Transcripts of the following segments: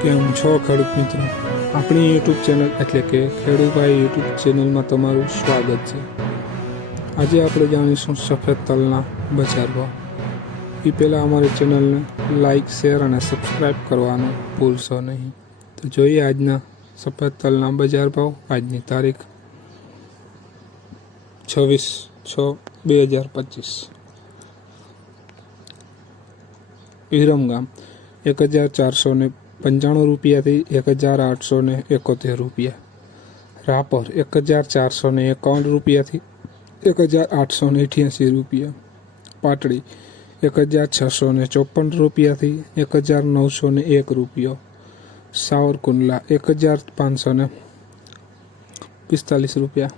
કેમ છો ખેડૂત મિત્રો. આપણી યુટ્યુબ ચેનલ એટલે કે ખેડૂતભાઈ યુટ્યુબ ચેનલમાં તમારું સ્વાગત છે. આજે આપણે જાણીશું સફેદ તલના બજાર ભાવ. એ પહેલાં અમારી ચેનલને લાઈક શેર અને સબસ્ક્રાઈબ કરવાનું ભૂલશો નહીં. તો જોઈએ આજના સફેદ તલના બજાર ભાવ આજની તારીખ છવ્વીસ છ બે હજાર પચીસ. વિરમગામ એક હજાર ચારસો ને પંચાણું રૂપિયાથી એક હજાર આઠસો ને એકોતેર રૂપિયા. રાપર એક હજાર ચારસો ને એકાવન રૂપિયાથી એક હજાર આઠસો ને અઠ્યાસી રૂપિયા. પાટડી એક હજાર છસો ને ચોપન રૂપિયાથી એક હજાર નવસો ને એક રૂપિયો. સાવરકુંડલા એક હજાર પાંચસો ને પિસ્તાલીસ રૂપિયા.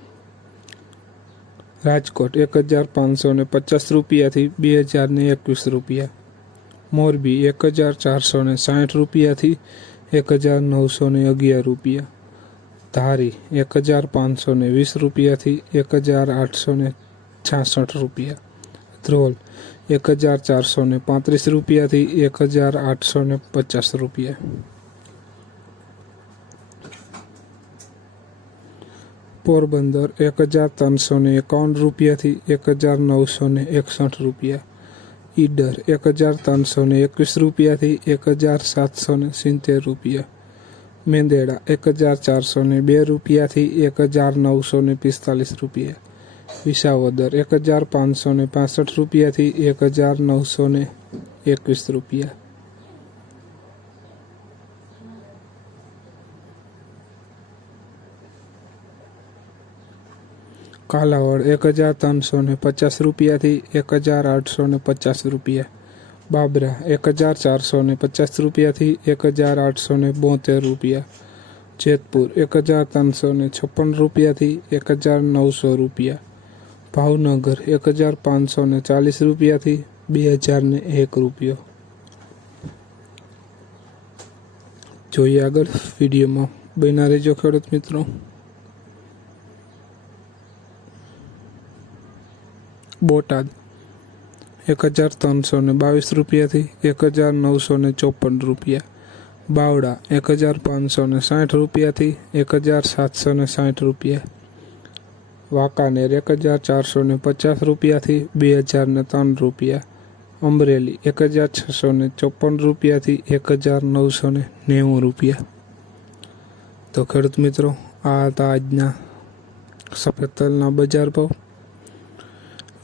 રાજકોટ એક હજાર પાંચસો ને પચાસ રૂપિયાથી બે હજાર ને એકવીસ રૂપિયા. મોરબી એક હજાર ચારસો ને સાઠ રૂપિયાથી એક હજાર નવસો ને અગિયાર રૂપિયા. ધારી એક હજાર પાંચસો ને વીસ રૂપિયાથી એક હજાર આઠસો ને છાસઠ રૂપિયા. ધ્રોલ એક હજાર ચારસો ને પાંત્રીસ રૂપિયાથી એક હજાર આઠસો ને પચાસ રૂપિયા. પોરબંદર એક હજાર ત્રણસો ને એકાવન રૂપિયાથી એક હજાર નવસો ને એકસઠ રૂપિયા. ઈડર એક હજાર ત્રણસો ને એકવીસ રૂપિયાથી એક હજાર સાતસો ને સિત્તેર રૂપિયા. મેંદેડા એક હજાર ચારસો ને બે રૂપિયાથી એક હજાર નવસો ને પિસ્તાલીસ રૂપિયા. વિસાવદર એક હજાર પાંચસો ને પાસઠ રૂપિયાથી એક હજાર નવસો ને એકવીસ રૂપિયા. કાલાવડ એક હજાર ત્રણસો ને પચાસ રૂપિયાથી એક હજાર આઠસો ને પચાસ રૂપિયા. બાબરા એક હજાર ચારસો ને પચાસ રૂપિયાથી એક હજાર આઠસો ને બોતેર રૂપિયા. જેતપુર એક હજાર ત્રણસો ને છપ્પન રૂપિયાથી એક હજાર નવસો રૂપિયા. ભાવનગર એક હજાર પાંચસો ને ચાલીસ રૂપિયાથી બે હજાર ને એક રૂપિયો. જોઈએ આગળ વિડીયોમાં. બન્યા રહેજો ખેડૂત મિત્રો. બોટાદ. એક હજાર ત્રણસો ને બાવીસ રૂપિયાથી એક હજાર નવસો ને ચોપન રૂપિયા. બાવડા, એક હજાર પાંચસો ને સાઠ રૂપિયાથી એક હજાર સાતસો ને સાઠ રૂપિયા. વાંકાનેર, એક હજાર ચારસો ને પચાસ રૂપિયાથી બે હજાર ને ત્રણ રૂપિયા. અમરેલી, એક હજાર છસો ને ચોપન રૂપિયાથી એક હજાર નવસો ને નેવું રૂપિયા. તો ખેડૂત મિત્રો, આ હતા આજના સફેદ તલના બજાર ભાવ.